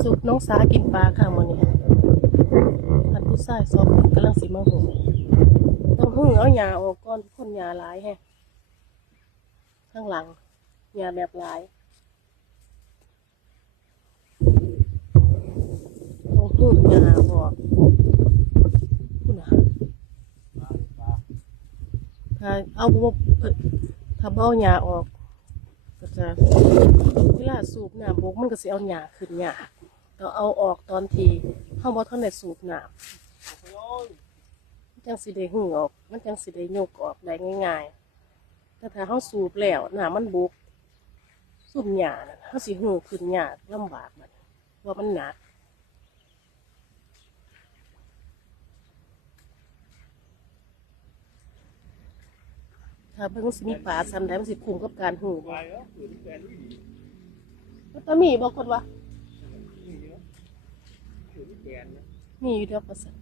ซุปน้องสากินปลาค่ะมื้อนี้ท่านผู้ชาย2คนกำลังสิมาหุงต้องหื้อเอาหญ้าออกก่อนคนหญ้าหลายแฮะข้างหลังหญ้าแบบหลายต้องหื้อหญ้าออกพุ่นน่ะถ้าเอาบ่ถ้าบ่เอาหญ้าออกก็จะเวลาสูบน้ำบกมันก็สิเอาหญ้าขึ้นยากต้องเอาออกตอนที่เฮาบ่ทันได้สูบน้ำมันจังสิได้หื้อออกมันจังสิได้ยกออกได้ง่ายๆแต่ถ้าเฮาสูบแล้วน้ำมันบกสูบหญ้านั่นเฮาสิหื้อขึ้นยากลำบากมันว่ามันหนักถ้าเบิ่งสิมีปลาซ้ำใดมันสิคุ้มกับการหื้อบ่มันก็มีบ่คนว่ามีอยู่เด้อว่าซั่น